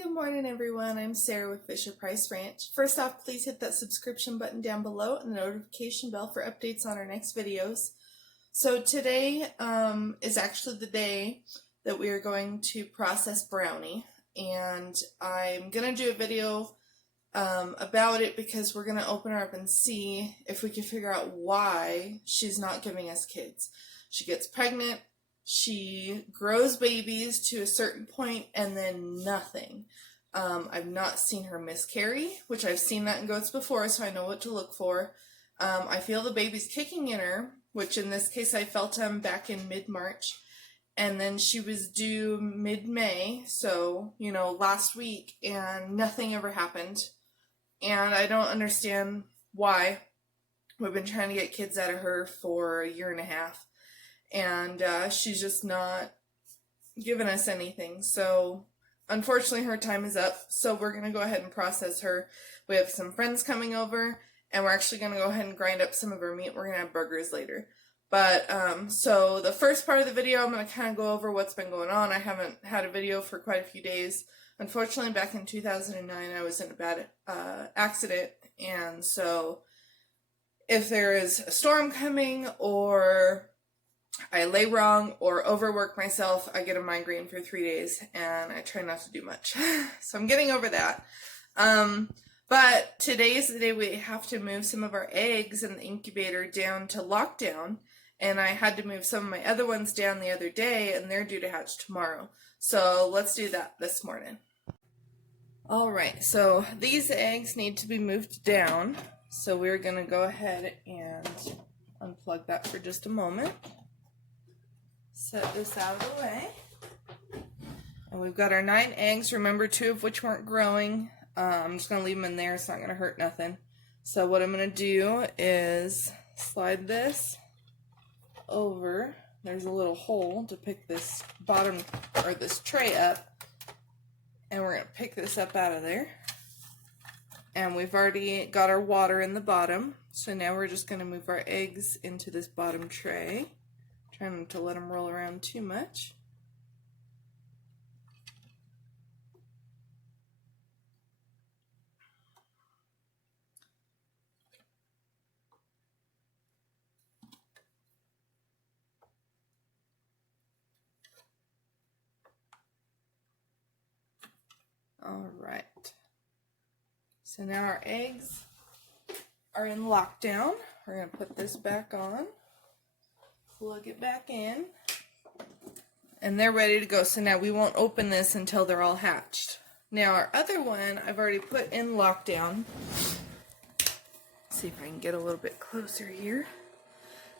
Good morning everyone. I'm Sarah with Fisher Price Ranch. First off, please hit that subscription button down below and the notification bell for updates on our next videos. So today is actually the day that we are going to process Brownie, and I'm going to do a video about it because we're going to open her up and see if we can figure out why she's not giving us kids. She gets pregnant, she grows babies to a certain point, and then nothing. I've not seen her miscarry, which I've seen that in goats before, so I know what to look for. I feel the baby's kicking in her, which in this case I felt him back in mid-March. And then she was due mid-May, so, last week, and nothing ever happened. And I don't understand why. We've been trying to get kids out of her for a year and a half. And she's just not giving us anything. So unfortunately her time is up, so we're going to go ahead and process her. We have some friends coming over, and we're actually going to go ahead and grind up some of her meat. We're going to have burgers later. But so the first part of the video, I'm going to kind of go over what's been going on. I haven't had a video for quite a few days. Unfortunately, back in 2009 I was in a bad accident, and so if there is a storm coming, or I lay wrong or overwork myself, I get a migraine for 3 days, and I try not to do much. So I'm getting over that. But today is the day we have to move some of our eggs in the incubator down to lockdown, and I had to move some of my other ones down the other day, and they're due to hatch tomorrow. So let's do that this morning. Alright, so these eggs need to be moved down, so we're going to go ahead and unplug that for just a moment. Set this out of the way. And we've got our 9 eggs, remember 2 of which weren't growing. I'm just going to leave them in there, it's not going to hurt nothing. So what I'm going to do is slide this over. There's a little hole to pick this bottom, or this tray up. And we're going to pick this up out of there. And we've already got our water in the bottom. So now we're just going to move our eggs into this bottom tray. Trying not to let them roll around too much. All right. So now our eggs are in lockdown. We're going to put this back on. Plug it back in, and they're ready to go. So now we won't open this until they're all hatched. Now our other one I've already put in lockdown. Let's see if I can get a little bit closer here,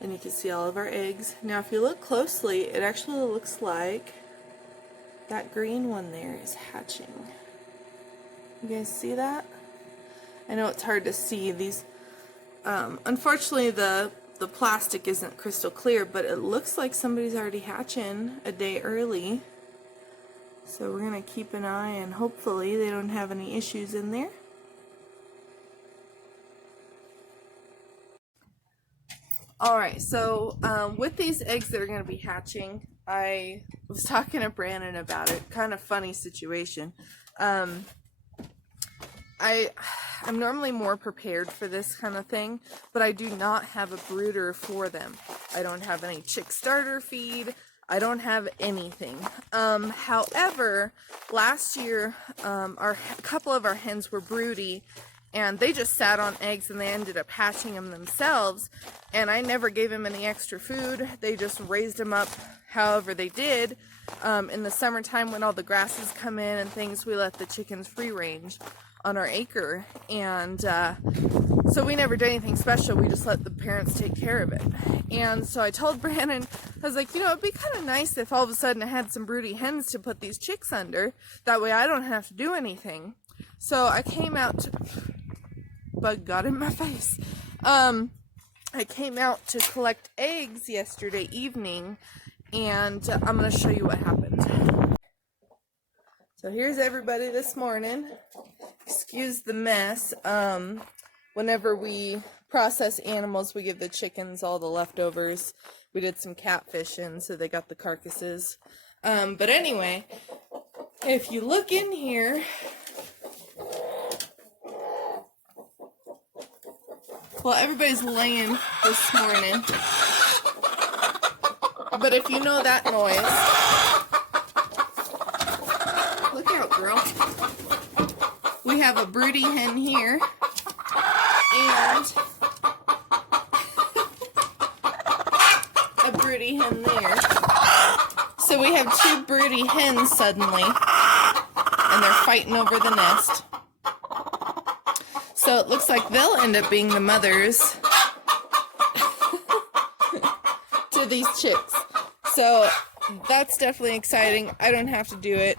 and you can see all of our eggs. Now if you look closely, it actually looks like that green one there is hatching. You guys see that? I know it's hard to see these. Unfortunately the plastic isn't crystal clear, but it looks like somebody's already hatching a day early. So we're going to keep an eye, and hopefully they don't have any issues in there. Alright, so with these eggs that are going to be hatching, I was talking to Brandon about it. Kind of funny situation. I'm normally more prepared for this kind of thing, but I do not have a brooder for them. I don't have any chick starter feed. I don't have anything. However, last year, a couple of our hens were broody, and they just sat on eggs, and they ended up hatching them themselves, and I never gave them any extra food. They just raised them up however they did. In the summertime, when all the grasses come in and things, we let the chickens free range on our acre, and so we never did anything special. We just let the parents take care of it. And so I told Brandon, I was like, it'd be kind of nice if all of a sudden I had some broody hens to put these chicks under. That way I don't have to do anything. So I came out to... Bug got in my face. I came out to collect eggs yesterday evening, and I'm going to show you what happened. So here's everybody this morning. Excuse the mess. Whenever we process animals, we give the chickens all the leftovers. We did some catfishing, so they got the carcasses. But anyway, If you look in here, well, everybody's laying this morning, but if you know that noise, look out, girl. We have a broody hen here, and a broody hen there. So we have two broody hens suddenly, and they're fighting over the nest. So it looks like they'll end up being the mothers to these chicks. So that's definitely exciting. I don't have to do it.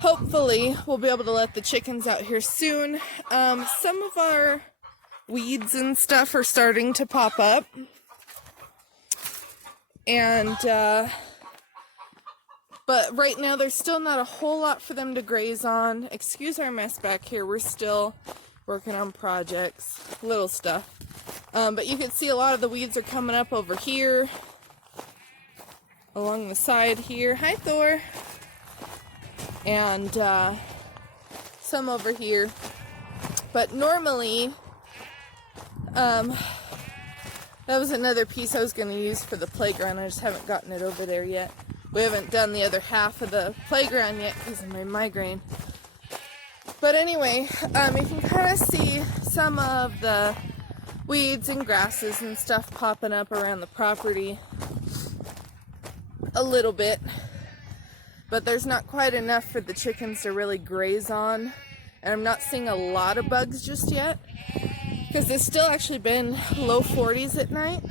Hopefully we'll be able to let the chickens out here soon. Some of our weeds and stuff are starting to pop up. And, but right now there's still not a whole lot for them to graze on. Excuse our mess back here. We're still working on projects, little stuff. But you can see a lot of the weeds are coming up over here, along the side here. Hi, Thor. And some over here. But normally, that was another piece I was going to use for the playground. I just haven't gotten it over there yet. We haven't done the other half of the playground yet because of my migraine. But anyway, you can kind of see some of the weeds and grasses and stuff popping up around the property a little bit. But there's not quite enough for the chickens to really graze on. And I'm not seeing a lot of bugs just yet, because it's still actually been low 40s at night.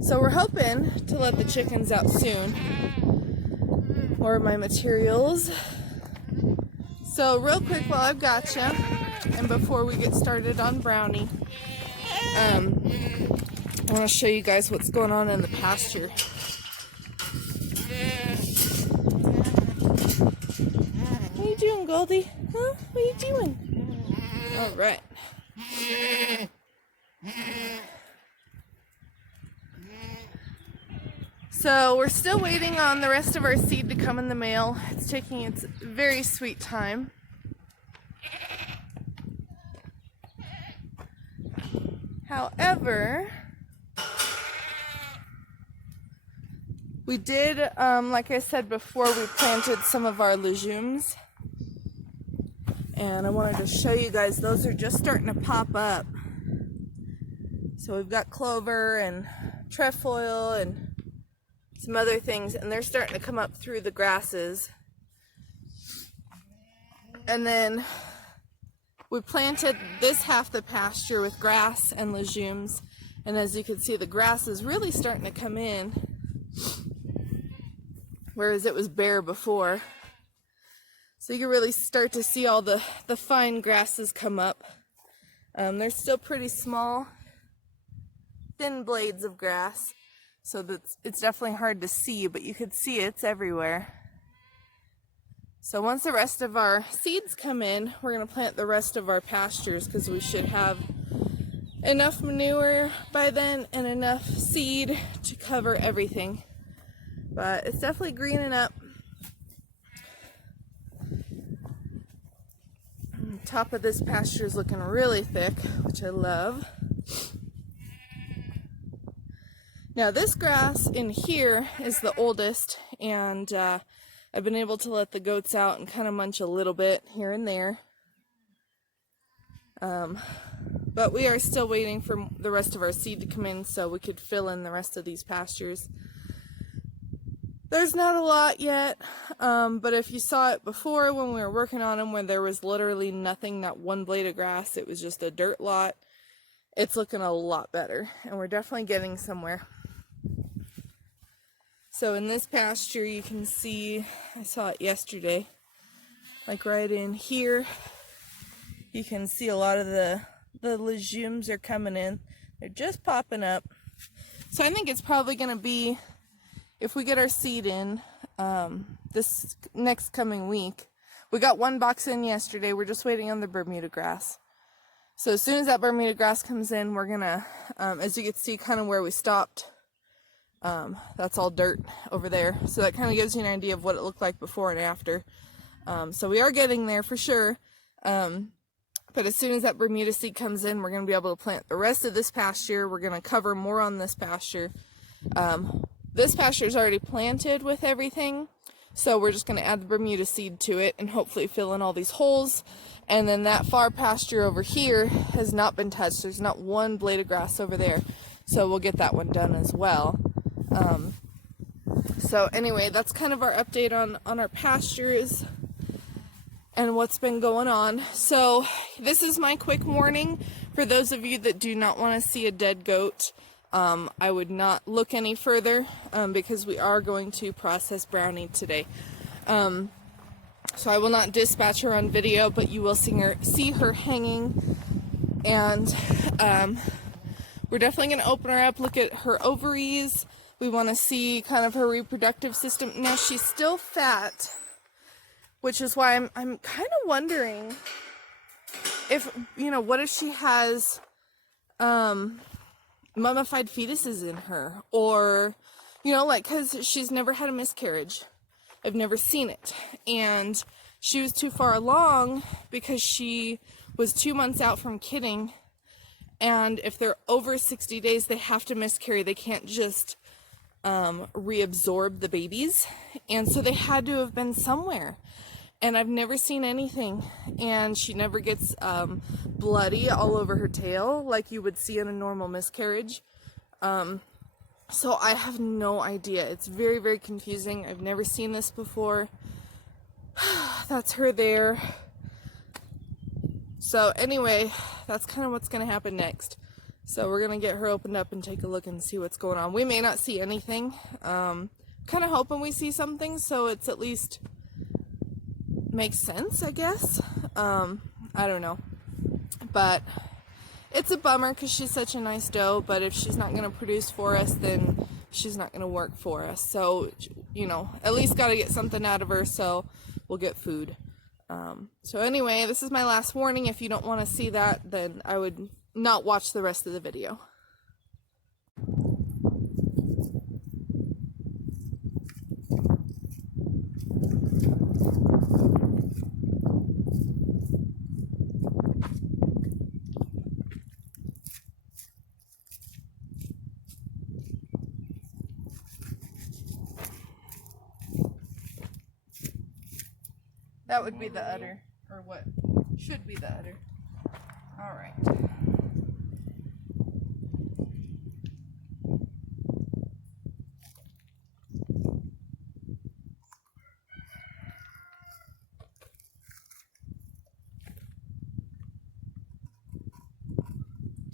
So we're hoping to let the chickens out soon. More of my materials. So real quick while I've got you, and before we get started on Brownie, I want to show you guys what's going on in the pasture. What are you doing, Goldie? Huh? What are you doing? All right. So we're still waiting on the rest of our seed to come in the mail. It's taking its very sweet time. However, we did, like I said before, we planted some of our legumes. And I wanted to show you guys, those are just starting to pop up. So we've got clover and trefoil and some other things, and they're starting to come up through the grasses. And then we planted this half the pasture with grass and legumes, and as you can see, the grass is really starting to come in, whereas it was bare before. So you can really start to see all the fine grasses come up. They're still pretty small, thin blades of grass, so it's definitely hard to see, but you can see it's everywhere. So once the rest of our seeds come in, we're going to plant the rest of our pastures, because we should have enough manure by then and enough seed to cover everything. But it's definitely greening up. Top of this pasture is looking really thick, which I love. Now this grass in here is the oldest, and I've been able to let the goats out and kind of munch a little bit here and there. But we are still waiting for the rest of our seed to come in so we could fill in the rest of these pastures. There's not a lot yet, but if you saw it before when we were working on them, when there was literally nothing, not one blade of grass, it was just a dirt lot, it's looking a lot better, and we're definitely getting somewhere. So in this pasture, you can see, I saw it yesterday, like right in here, you can see a lot of the legumes are coming in. They're just popping up. So I think it's probably going to be, if we get our seed in this next coming week. We got one box in yesterday. We're just waiting on the Bermuda grass. So as soon as that Bermuda grass comes in, we're going to, as you can see kind of where we stopped That's all dirt over there. So that kind of gives you an idea of what it looked like before and after. So we are getting there for sure. But as soon as that Bermuda seed comes in, we're going to be able to plant the rest of this pasture. We're going to cover more on this pasture. This pasture is already planted with everything. So we're just going to add the Bermuda seed to it and hopefully fill in all these holes. And then that far pasture over here has not been touched. There's not one blade of grass over there. So we'll get that one done as well. So anyway, that's kind of our update on our pastures and what's been going on. So this is my quick warning for those of you that do not want to see a dead goat. I would not look any further because we are going to process Brownie today. So I will not dispatch her on video, but you will see her hanging. And we're definitely going to open her up, look at her ovaries. We want to see kind of her reproductive system. Now she's still fat, which is why I'm kind of wondering if, what if she has mummified fetuses in her, or, because she's never had a miscarriage. I've never seen it. And she was too far along because she was 2 months out from kidding. And if they're over 60 days, they have to miscarry. They can't just reabsorb the babies. And so they had to have been somewhere. And I've never seen anything. And she never gets bloody all over her tail like you would see in a normal miscarriage. So I have no idea. It's very, very confusing. I've never seen this before. That's her there. So anyway, that's kind of what's going to happen next. So we're going to get her opened up and take a look and see what's going on. We may not see anything. Kind of hoping we see something so it's at least makes sense, I guess. I don't know. But it's a bummer because she's such a nice doe, but if she's not going to produce for us, then she's not going to work for us. So, at least got to get something out of her, so we'll get food. So anyway, this is my last warning. If you don't want to see that, then I would not watch the rest of the video. That would be the udder, or what should be the udder. All right.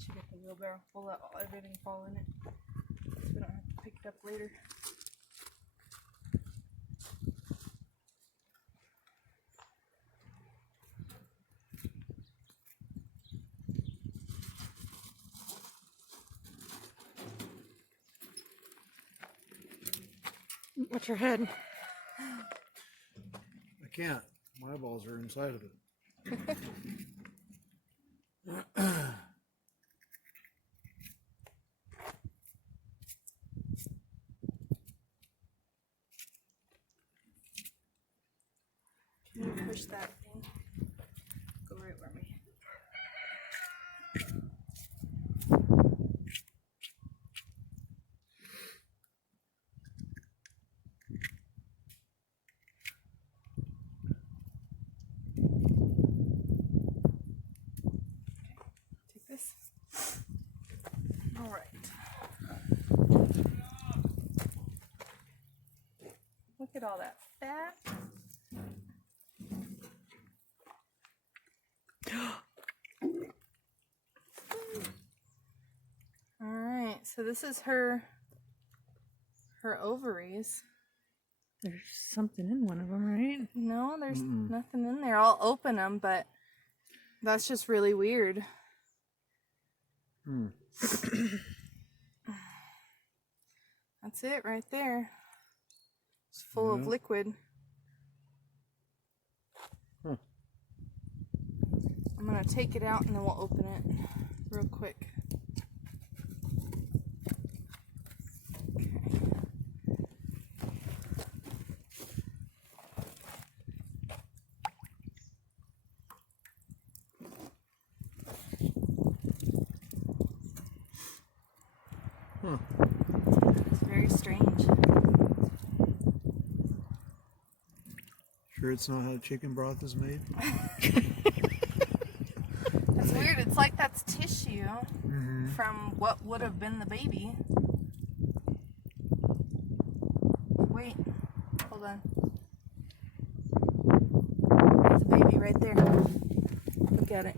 Should get the wheelbarrow, we'll let everything fall in it, so we don't have to pick it up later. Watch your head. I can't. My eyeballs are inside of it. Can you push that thing? Go right where me. All right. Look at all that fat. All right, so this is her ovaries. There's something in one of them, right? No, there's nothing in there. I'll open them, but that's just really weird. That's it right there. It's full of liquid. I'm going to take it out and then we'll open it real quick. Okay. sure it's not how chicken broth is made? That's weird. It's like that's tissue Mm-hmm. from what would have been the baby. Wait, hold on. There's a baby right there. Look at it.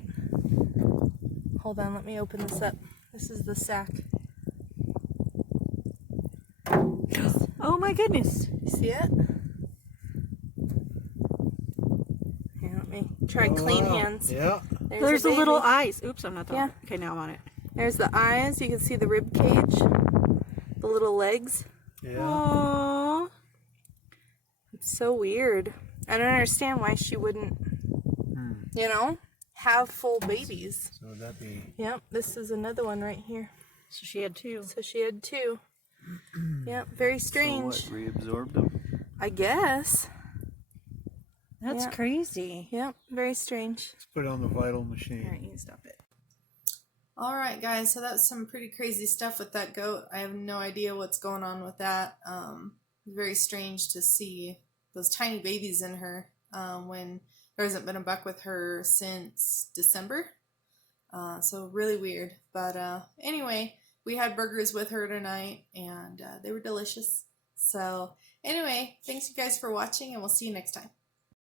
Hold on, let me open this up. This is the sack. Oh my goodness. You see it? Here, let me try clean hands. Yeah. There's the baby. little eyes. Oops, I'm not the Yeah. Okay, now I'm on it. There's the eyes. You can see the rib cage. The little legs. Yeah. Aww. It's so weird. I don't understand why she wouldn't, you know, have full babies. So would that be? Yep, this is another one right here. So she had two. So she had two. Yep, very strange. So what, reabsorbed them? I guess. That's Yeah. crazy. Yep, very strange. Let's put it on the vital machine. Alright, you can stop it. Alright guys, so that's some pretty crazy stuff with that goat. I have no idea what's going on with that. Very strange to see those tiny babies in her when there hasn't been a buck with her since December. So really weird. But anyway, we had burgers with her tonight and they were delicious. So anyway, thanks you guys for watching and we'll see you next time.